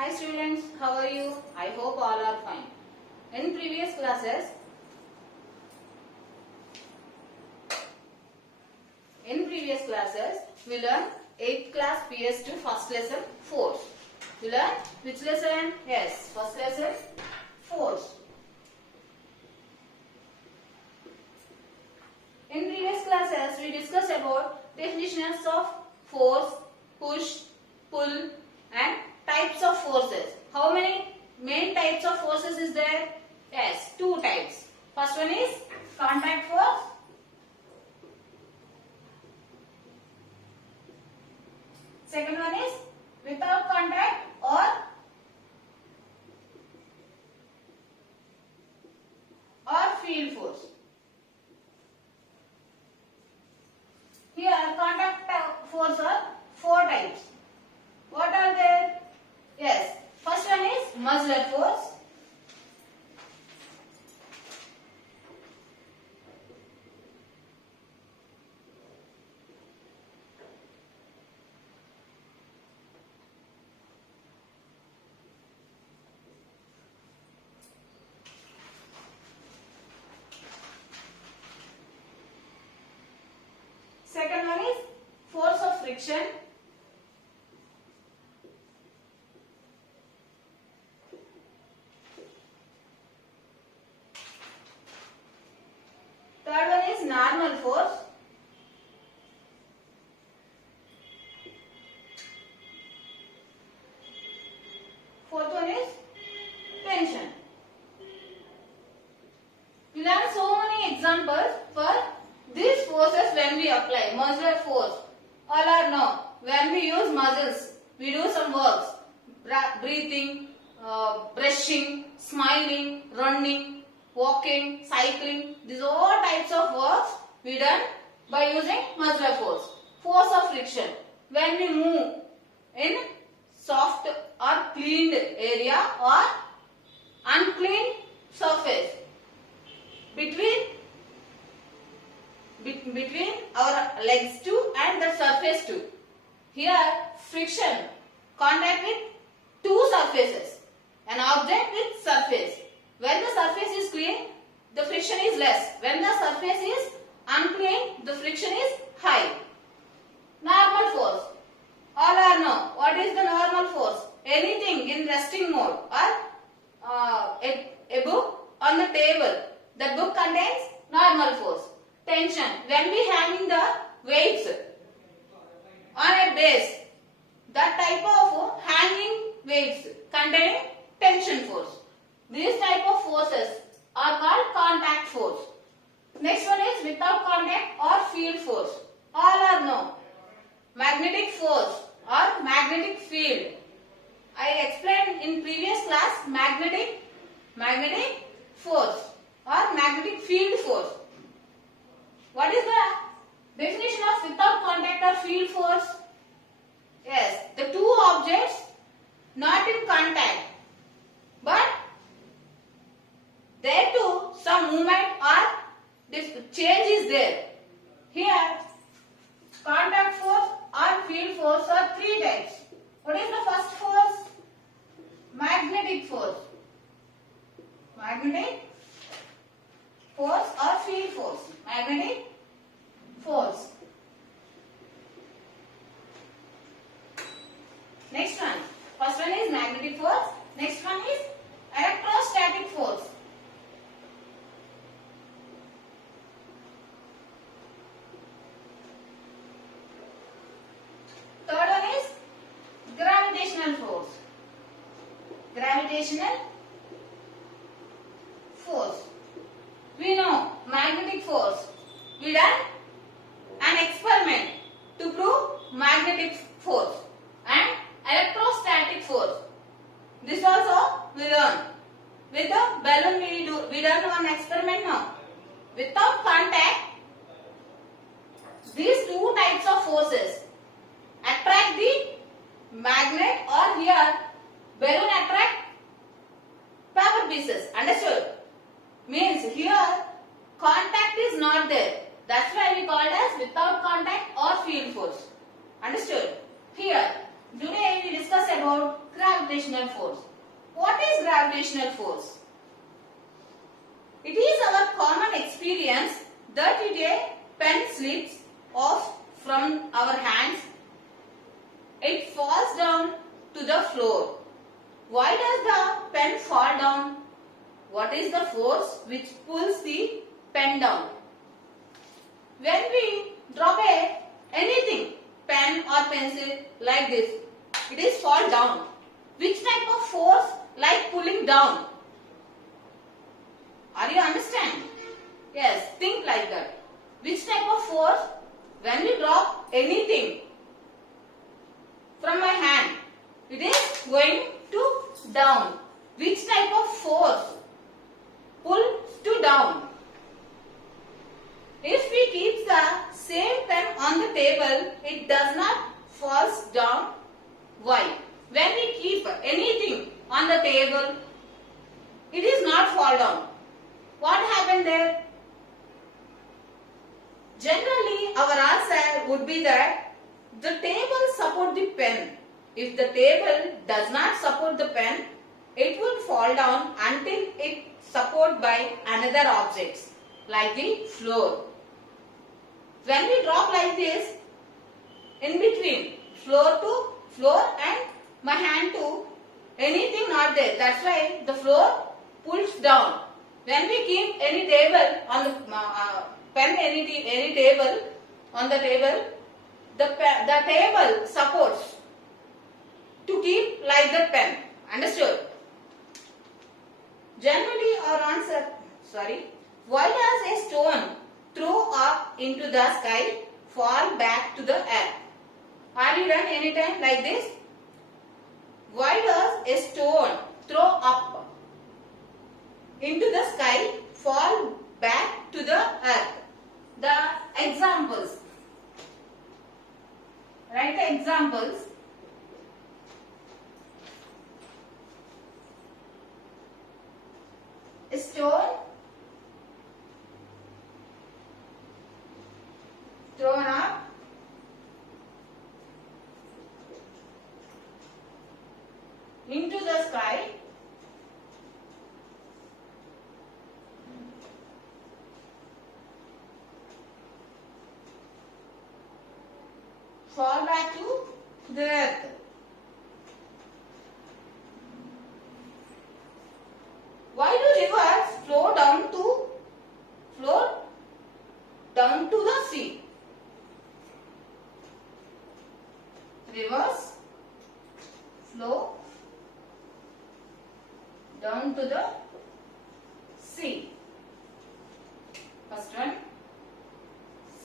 Hi students, how are you? I hope all are fine. In previous classes, we learned 8th class PS2 first lesson force. We learned which lesson? Yes, first lesson force. In previous classes, we discussed about definitions of force, push, pull and types of forces. How many main types of forces is there? Yes, two types. First one is contact force. Second one is without contact or field force. Here contact force are four types. What are they? Yes, first one is muscular force. Second one is force of friction. Third one is normal force. Fourth one is tension. We learn so many examples for these forces when we apply. Muscular force. All are know. When we use muscles, we do some works. Breathing, brushing, smiling, running, walking, cycling. These are all types of works we done by using muscular force. Force of friction. When we move in soft or cleaned area or unclean surface between our legs too and the surface too. Here friction, contact with two surfaces, an object with surface. When the surface is clean, the friction is less. When the surface is unclean, the friction is high. Normal force. All are know. What is the normal force? Anything in resting mode or a book on the table. That book contains normal force. Tension. When we hanging the weights on a base, that type of hanging weights containing tension force. These type of forces are called contact force. Next one is without contact or field force. All are known. Magnetic force or magnetic field. I explained in previous class magnetic force or magnetic field force. What is the definition of without contact or field force? Yes, the two objects not in contact, but there too some movement or change is there. Here contact force or field force are three types. What is the first force? Magnetic force. Magnetic force or field force. Magnetic force. Next one. First one is magnetic force. Next one is electrostatic force. Third one is gravitational force. Gravitational force. We know magnetic force. We done an experiment to prove magnetic force and electrostatic force. This also we learn. With the balloon we done one experiment now. Without contact, these two types of forces attract the magnet, or here balloon attract paper pieces. Understood? Means here contact is not there. That's why we called as without contact or field force. Understood? Here, today we discuss about gravitational force. What is gravitational force? It is our common experience that if a pen slips off from our hands, it falls down to the floor. Why does the pen fall down? What is the force which pulls the pen down? When we drop anything, pen or pencil like this, it is fall down. Which type of force like pulling down? Are you understand? Yes, think like that. Which type of force? When we drop anything from my hand, it is going to down. Which type of force? Pull to down. If we keep the same pen on the table, it does not falls down. Why? When we keep anything on the table, it is not fall down. What happened there? Generally, our answer would be that the table support the pen. If the table does not support the pen, it would fall down until it supported by another objects like the floor. When we drop like this, in between floor to floor and my hand to anything not there. That's why the floor pulls down. When we keep any table on the pen, any table on the table, the table supports to keep like the pen. Understood? Generally, our answer, why does a stone throw up into the sky fall back to the earth? Have you done any time like this? Why does a stone throw up into the sky fall back to the earth? The examples. Write the examples. A stone thrown up into the sky fall back to the earth. Why do rivers flow down to the sea? Rivers flow down to the sea. First one.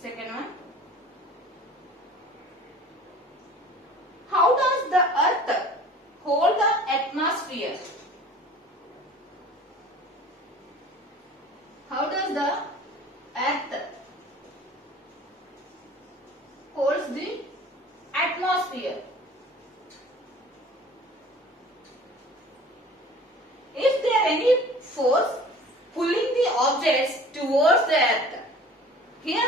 Second one. How does the earth hold the atmosphere? How does the earth holds the atmosphere? If there any force pulling the objects towards the earth, here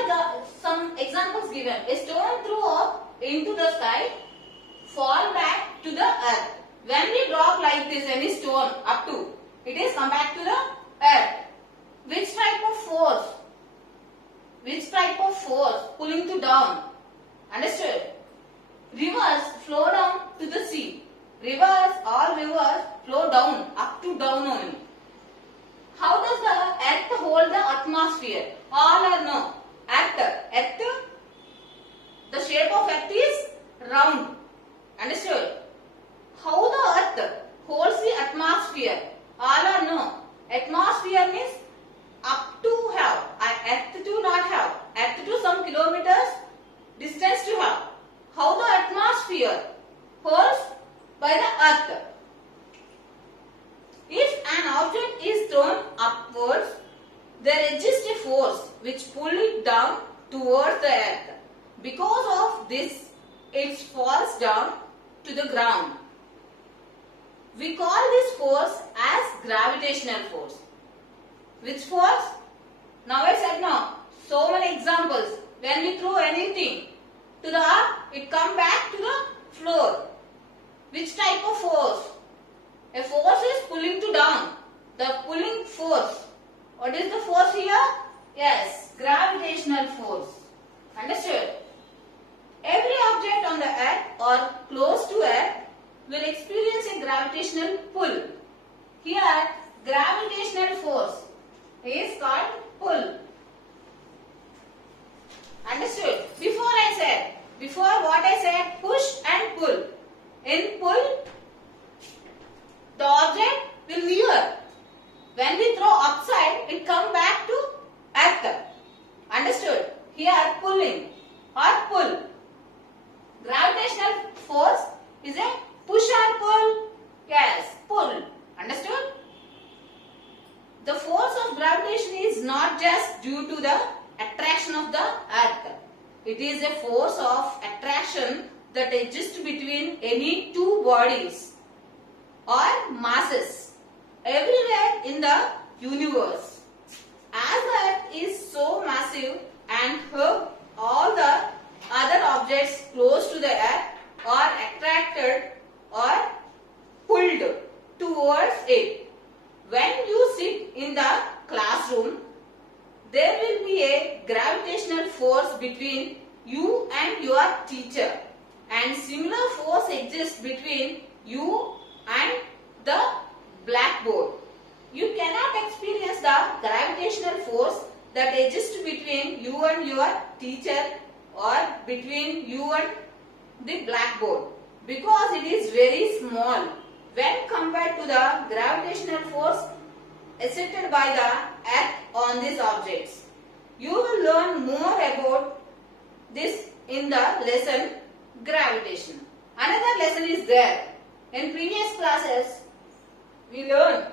some examples given. A stone threw up into the sky, fall back to the earth. When we drop like this any stone up to, it is come back to the earth. Which type of force? Which type of force pulling to down? Understood? Rivers flow down to the sea. All rivers flow down, up to down only. How does the earth hold the atmosphere? All or no? Earth, the shape of earth is round. Understood? How the earth holds the atmosphere? All or no? Atmosphere means up to have, earth to not have, earth to some kilometers distance to have. How the atmosphere holds by the earth? If an object is thrown upwards, there exists a force which pulls it down towards the earth. Because of this, it falls down to the ground. We call this force as gravitational force. Which force? Now I said no. So many examples. When we throw anything to the earth, it comes back to the floor. Which type of force? A force is pulling to down. The pulling force. What is the force here? Yes, gravitational force. Understood? Every object on the earth or close to earth will experience a gravitational pull. Here, gravitational force is called pull. Understood? Before what I said, push and pull. In pull, the object will veer. When we throw upside, it comes back to earth. Understood? Here, pulling or pull. Gravitational force is a push or pull? Yes, pull. Understood? The force of gravitation is not just due to the attraction of the earth. It is a force of attraction that exists between any two bodies or masses everywhere in the universe. As the earth is so massive and all the other objects close to the earth are attracted or pulled towards it. When you sit in the classroom, there will be a gravitational force between you and your teacher, and similar force exists between you and the blackboard. You cannot experience the gravitational force that exists between you and your teacher or between you and the blackboard because it is very small when compared to the gravitational force exerted by the earth on these objects. You will learn more about this in the lesson gravitation. Another lesson is there. In previous classes, we learned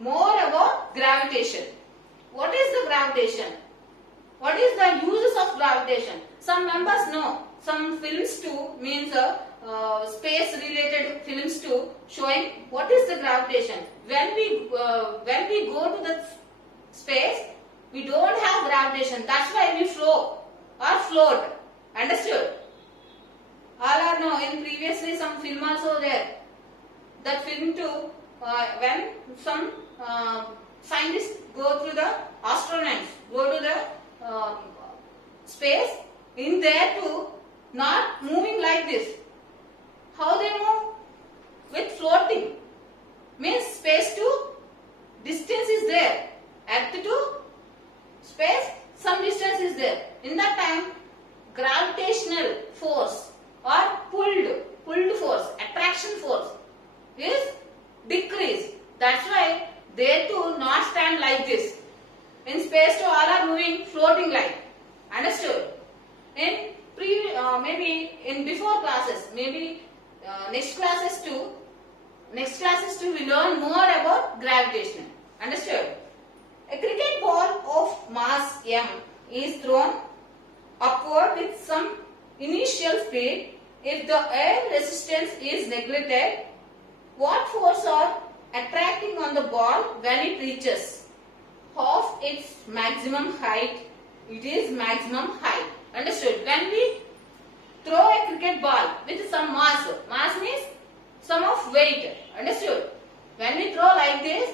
more about gravitation. What is the gravitation? What is the uses of gravitation? Some members know. Some films too means space related films too showing what is the gravitation. When we go to the space, we don't have gravitation. That's why we flow or float. Understood? All are know. In previously some film also there. That film too, when some scientists go through the astronauts, go to the space, in there too, not moving like this. How they move? With floating. Means space to distance is there. Earth to space, some distance is there. In that time, gravitational force or pulled force, attraction force is decreased. That's why they too not stand like this. In space too, all are moving, floating like. Understood? In maybe in before classes, maybe next classes too, we learn more about gravitation. Understood? A cricket ball of mass m is thrown upward with some initial speed. If the air resistance is neglected, what force are attracting on the ball when it reaches half its maximum height? It is maximum height. Understood? When we throw a cricket ball with some mass means some of weight. Understood? When we throw like this,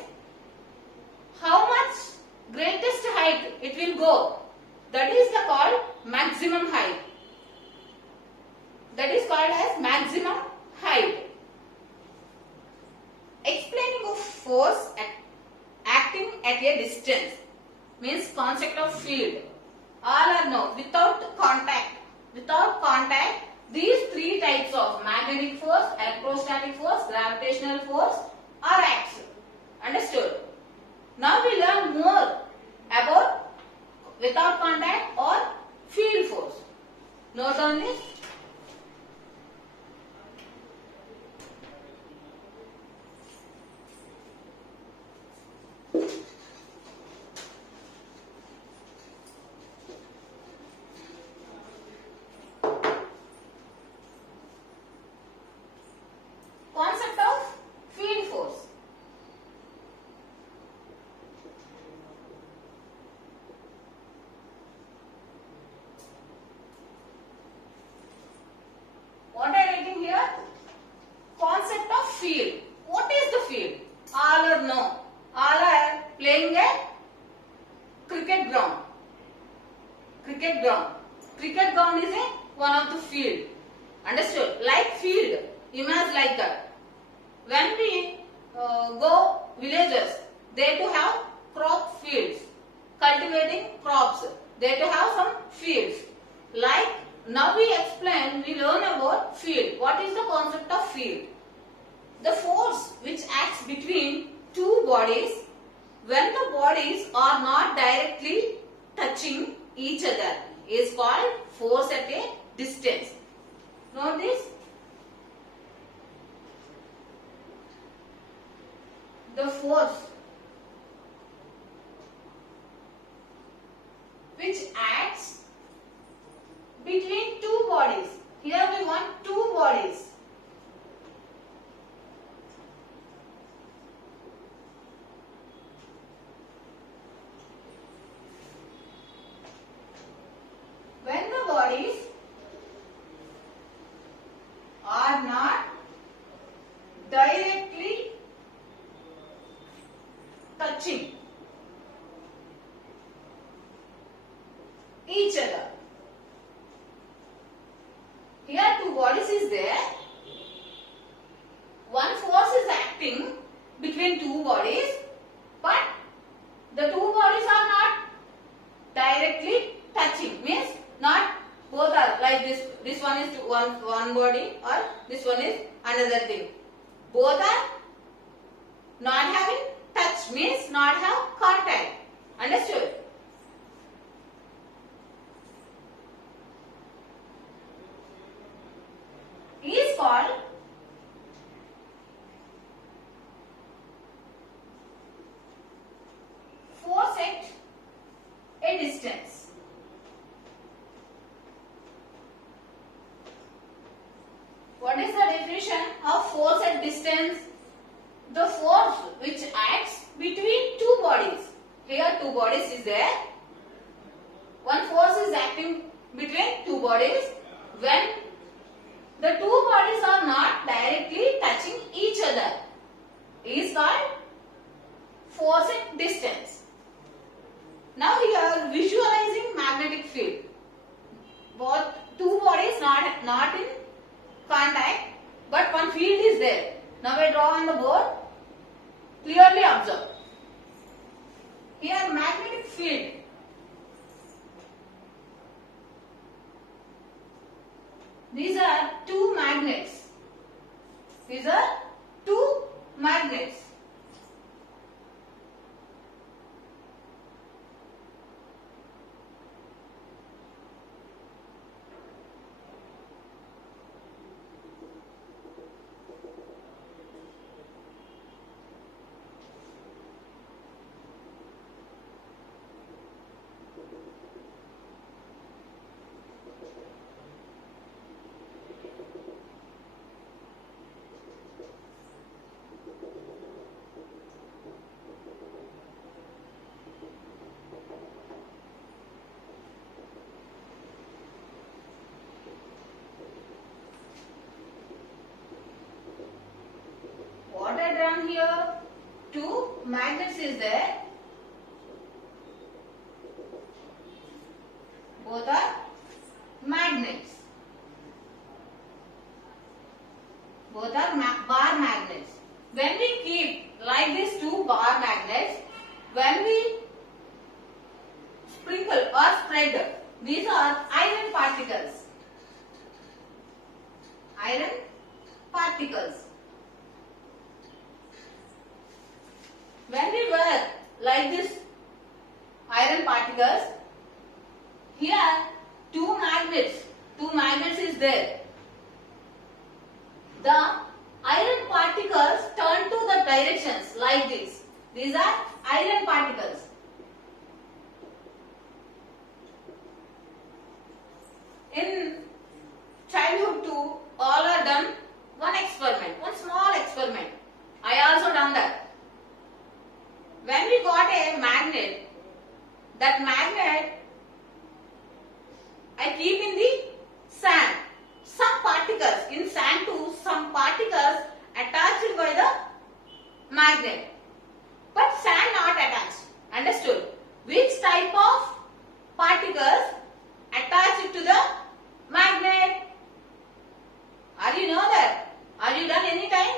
how much greatest height it will go? That is called maximum height. That is called as maximum height. Explaining of force acting at a distance means concept of field. All are known. Without contact, these three types of magnetic force, electrostatic force, gravitational force are acts. Understood? Now we learn more about without contact or field force. Note on this. Concept of field force. What I am writing here? Concept of field. What is the field? field. The force which acts between two bodies when the bodies are not directly touching each other is called force at a distance. Note this. The force which acts between two bodies. Here we want two bodies. When the bodies are not directly touching each other. Here two bodies is there. One force is acting between two bodies, but the two bodies are not directly touching. Means not both are like this. This one is one body or this one is another thing. Both are not having touch, means not have contact. Understood? Is called force at a distance. What is the definition of force at distance? The force which acts between two bodies. Here two bodies is there. One force is acting between two bodies when the two bodies are not directly touching each other. Is called force at distance. Now here visualizing magnetic field. Both two bodies not in contact, but one field is there. Now I draw on the board. Clearly observe. Here magnetic field. These are two magnets. These are two magnets. What I done here? Two magnets is there. Both are magnets. Both are bar magnets. When we keep like these two bar magnets, when we sprinkle or spread, these are iron particles. Iron particles. When we work like this iron particles, here two magnets is there. The iron particles turn to the directions like this. These are iron particles. In childhood too, all are done one experiment, one small experiment. I also done that. When we got a magnet, that magnet I keep in the sand. Some particles in sand too, some particles attached by the magnet, but sand not attached. Understood? Which type of particles attached to the magnet? Are you know that? Are you done any time?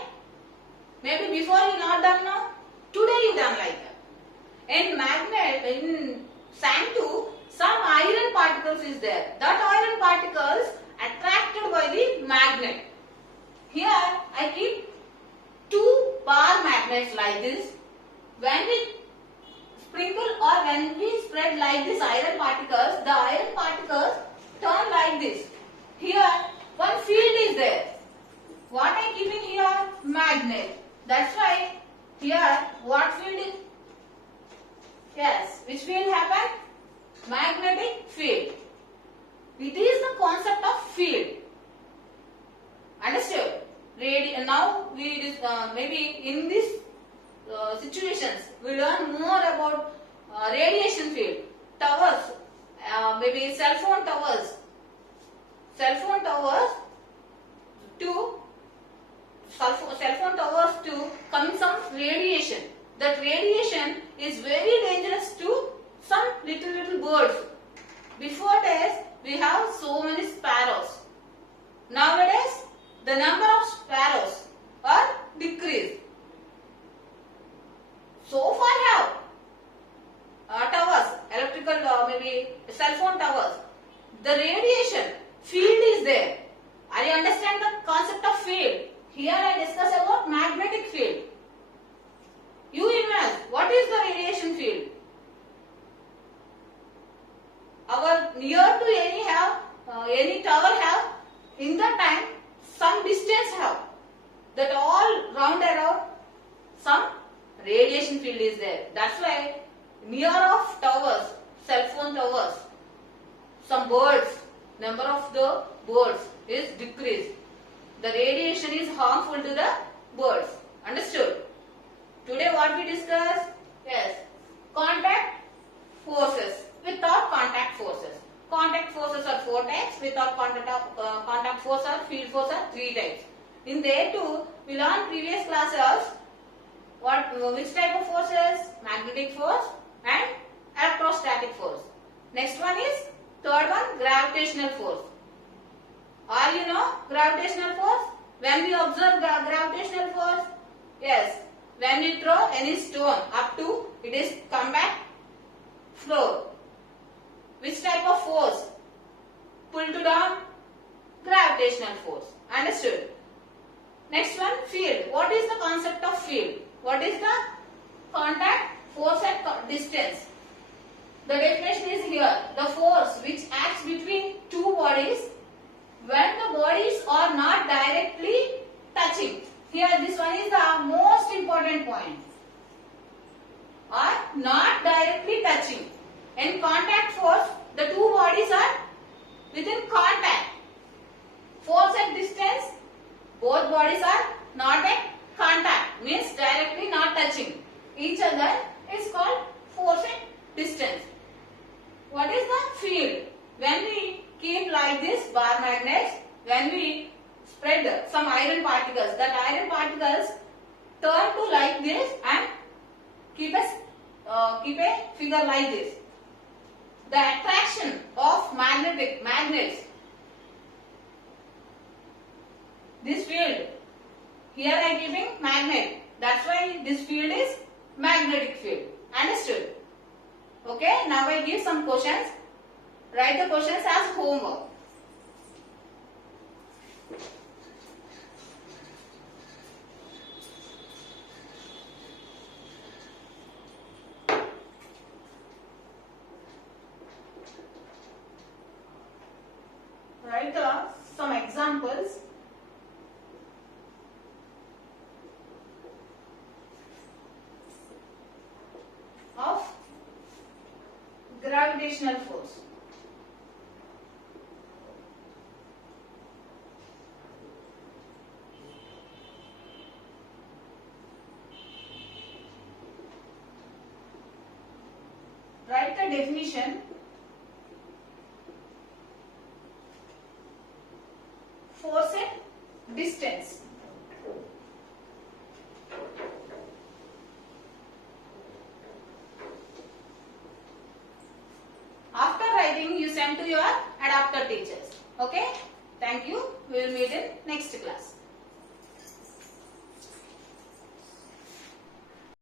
Maybe before you not done now. Today you done like that. In magnet, in sand too, some iron particles is there. That iron particles attracted by the magnet. Here I keep two bar magnets like this. When we sprinkle or when we spread like this iron particles, the iron particles turn like this. Here one field is there. What I keep in here? Magnet. That's why here what field is? Yes, which field happen? Magnetic field. It is the concept of field. Understood? Now we maybe in these situations we learn more about radiation field, towers, maybe cell phone towers to coming some radiation. That radiation is very dangerous to some little birds. Before days we have so many sparrows. Nowadays the number of sparrows are decreased. So far have towers, electrical maybe cell phone towers. The radiation field is there. Are you understand the concept of field? Here I discuss about magnetic field. You imagine what is the radiation field? Our near to any tower have in that time some distance have that all round around some radiation field is there. That's why near of towers, cell phone towers, some birds, number of the birds is decreased. The radiation is harmful to the birds. Understood? Today what we discuss? Yes, contact forces without contact forces. Contact forces are 4 types. Without contact force or field force are 3 types. In there too, we learned previous classes which type of forces? Magnetic force and electrostatic force. Next one is third one, gravitational force. Are you know gravitational force? When we observe gravitational force, yes, when we throw any stone up to it is come back floor. Which type of force? Pull to down, gravitational force. Understood? Next one, field. What is the concept of field? What is the contact force at distance? The definition is here. The force which acts between two bodies when the bodies are not directly touching. Here this one is the most important point. Are not directly touching. In contact force, the two bodies are within contact. Force at distance, both bodies are not at contact, means directly not touching each other, is called force at distance. What is the field? When we keep like this bar magnets, when we spread some iron particles, that iron particles turn to like this and keep a figure like this. The attraction of magnets, this field, here I am giving magnet, that's why this field is magnetic field. Understood? Okay, now I give some questions. Write the questions as homework. Write some examples. Of gravitational force. Write the definition. Force at distance. After writing, you send to your adapter teachers. Okay? Thank you. We will meet in next class.